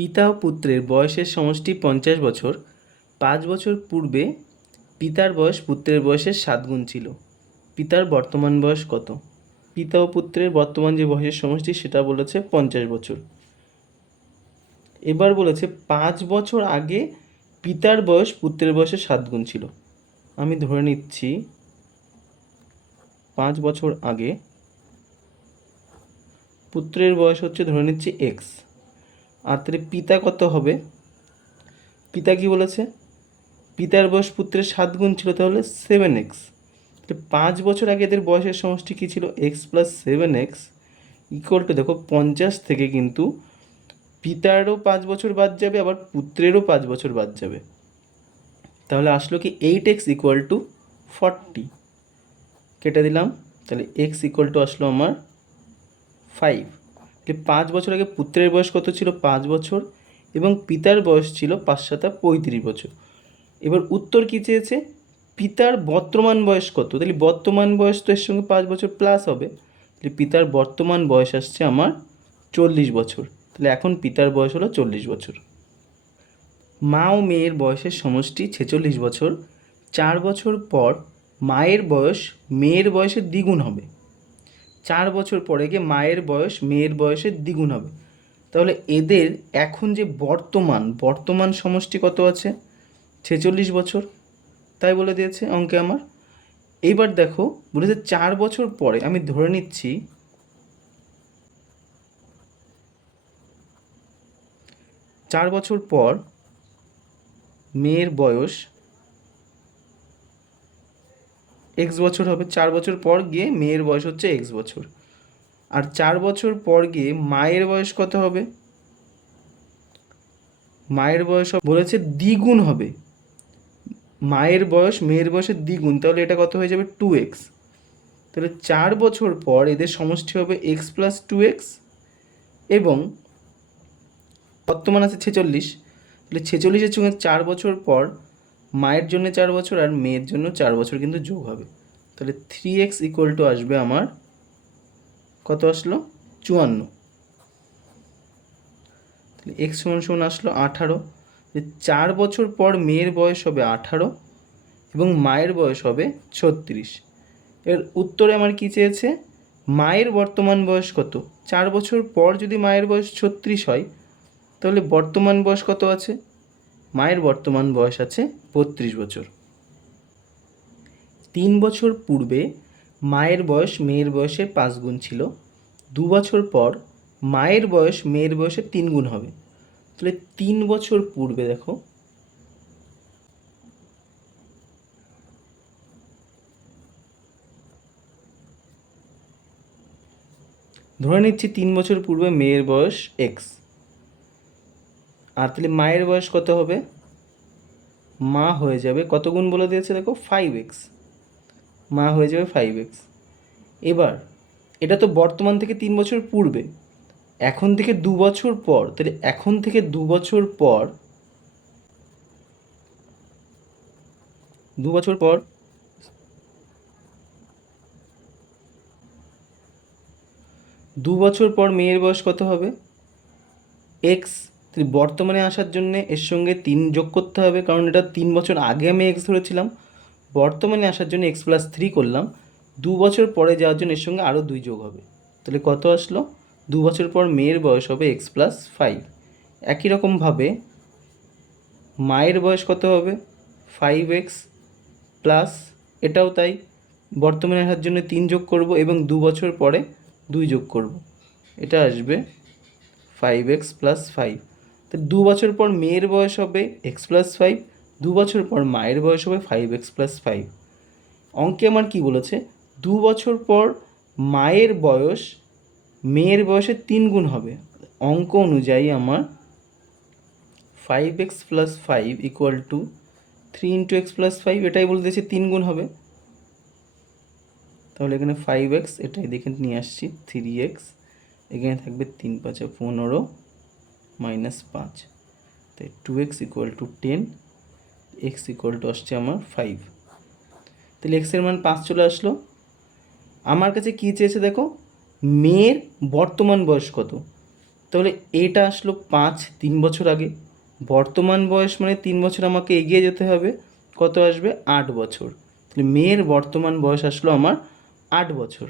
পিতা ও পুত্রের বয়সের সমষ্টি পঞ্চাশ বছর, পাঁচ বছর পূর্বে পিতার বয়স পুত্রের বয়সের সাত গুণ ছিল। পিতার বর্তমান বয়স কত? পিতা ও পুত্রের বর্তমান যে বয়সের সমষ্টি সেটা বলেছে পঞ্চাশ বছর। এবার বলেছে পাঁচ বছর আগে পিতার বয়স পুত্রের বয়সের সাত গুণ ছিল। আমি ধরে নিচ্ছি পাঁচ বছর আগে পুত্রের বয়স হচ্ছে ধরে নিচ্ছি এক্স। আর তাহলে পিতা কত হবে? পিতা কি বলেছে? পিতার বয়স পুত্রের সাত গুণ ছিল, তাহলে সেভেন এক্স পাঁচ বছর আগে এদের বয়সের সমষ্টি কী ছিল? X plus seven x equal to দেখো পঞ্চাশ থেকে কিন্তু পিতারও পাঁচ বছর বাদ যাবে, আবার পুত্রেরও পাঁচ বছর বাদ যাবে। তাহলে আসলো কি eight x equal to forty কেটে দিলাম, তাহলে এক্স ইকুয়াল টু আসলো আমার ফাইভ পাঁচ বছর আগে পুত্রের বয়স কত ছিল? পাঁচ বছর। এবং পিতার বয়স ছিল পাঁচ সাতা পঁয়ত্রিশ বছর। এবার উত্তর কী চেয়েছে? পিতার বর্তমান বয়স কত? তাহলে বর্তমান বয়স তো এর সঙ্গে পাঁচ বছর প্লাস হবে। তাহলে পিতার বর্তমান বয়স আসছে আমার চল্লিশ বছর। তাহলে এখন পিতার বয়স হলো চল্লিশ বছর। মা ও মেয়ের বয়সের সমষ্টি ছেচল্লিশ বছর। চার বছর পর মায়ের বয়স মেয়ের বয়সের দ্বিগুণ হবে। চার বছর পরে গিয়ে মায়ের বয়স, মেয়ের বয়সের দ্বিগুণ হবে। তাহলে এদের এখন যে বর্তমান বর্তমান সমষ্টি কত আছে? ছেচল্লিশ বছর, তাই বলে দিয়েছে অঙ্কে আমার। এইবার দেখো, বলেছে চার বছর পরে, আমি ধরে নিচ্ছি, চার বছর পর মেয়ের বয়স এক্স বছর হবে, চার বছর পর গিয়ে মেয়ের বয়স হচ্ছে এক্স বছর। আর চার বছর পর গিয়ে মায়ের বয়স কত হবে? মায়ের বয়স বলেছে দ্বিগুণ হবে। মায়ের বয়স, মেয়ের বয়সের দ্বিগুণ, তাহলে এটা কত হয়ে যাবে? টু এক্স তাহলে চার বছর পর এদের সমষ্টি হবে এক্স প্লাস টু এক্স এবং বর্তমান আছে ছেচল্লিশ। তাহলে ছেচল্লিশের সঙ্গে চার বছর পর মায়ের জন্য চার বছর আর মেয়ের জন্য চার বছর কিন্তু যোগ হবে। তাহলে থ্রি এক্স ইকুয়াল টু আসবে আমার কত আসলো? চুয়ান্ন। তাহলে এক্স সমান সমান আসলো আঠারো। চার বছর পর মেয়ের বয়স হবে আঠারো এবং মায়ের বয়স হবে ছত্রিশ। এর উত্তরে আমার কী চেয়েছে? মায়ের বর্তমান বয়স কত? চার বছর পর যদি মায়ের বয়স ছত্রিশ হয়, তাহলে বর্তমান বয়স কত আছে? মায়ের বর্তমান বয়স আছে বত্রিশ বছর। তিন বছর পূর্বে মায়ের বয়স মেয়ের বয়সের পাঁচ গুণ ছিল, দু বছর পর মায়ের বয়স মেয়ের বয়সের তিন গুণ হবে। তাহলে তিন বছর পূর্বে দেখো, ধরে নিচ্ছি তিন বছর পূর্বে মেয়ের বয়স এক্স আর তাহলে মায়ের বয়স কত হবে? মা হয়ে যাবে, কত গুণ বলে দিয়েছে দেখো? ফাইভ এক্স মা হয়ে যাবে ফাইভ এক্স এবার, এটা তো বর্তমান থেকে তিন বছর পূর্বে। এখন থেকে দু বছর পর, তাহলে এখন থেকে দু বছর পর, দু বছর পর, দু বছর পর মেয়ের বয়স কত হবে? এক্স বর্তমানে আসার জন্য এর সঙ্গে তিন যোগ করতে হবে, কারণ এটা তিন বছর আগে আমি এক্স ধরেছিলাম। বর্তমানে আসার জন্য এক্স প্লাস থ্রি করলাম। দু বছর পরে যাওয়ার জন্য এর সঙ্গে আরও দুই যোগ হবে। তাহলে কত আসলো? দু বছর পর মেয়ের বয়স হবে এক্স প্লাস ফাইভ একই রকমভাবে মায়ের বয়স কত হবে? ফাইভ এক্স প্লাস এটাও তাই। বর্তমানে আসার জন্য তিন যোগ করব এবং দু বছর পরে দুই যোগ করব। এটা আসবে ফাইভ এক্স প্লাস ফাইভ তো দু বছর পর মেয়ের বয়স হবে এক্স প্লাস ফাইভ দু বছর পর মায়ের বয়স হবে ফাইভ এক্স প্লাস ফাইভ অঙ্কে আমার কী বলেছে? দু বছর পর মায়ের বয়স, মেয়ের বয়সের তিন গুণ হবে। অঙ্ক অনুযায়ী আমার five x plus five equal to three into x plus five এটাই বলে দিয়েছে তিন গুণ হবে। তাহলে এখানে ফাইভ এক্স এটাই দেখে নিয়ে আসছি থ্রি এক্স এখানে থাকবে তিন পাঁচে পনেরো। মাইনাস পাঁচ। তাই two x equal to ten x equal to আসছে আমার ফাইভ তাহলে এক্সের মান পাঁচ চলে আসলো। আমার কাছে কী চেয়েছে দেখো? মেয়ের বর্তমান বয়স কত? তাহলে এটা আসলো পাঁচ তিন বছর আগে। বর্তমান বয়স মানে তিন বছর আমাকে এগিয়ে যেতে হবে। কত আসবে? আট বছর। তাহলে মেয়ের বর্তমান বয়স আসলো আমার আট বছর।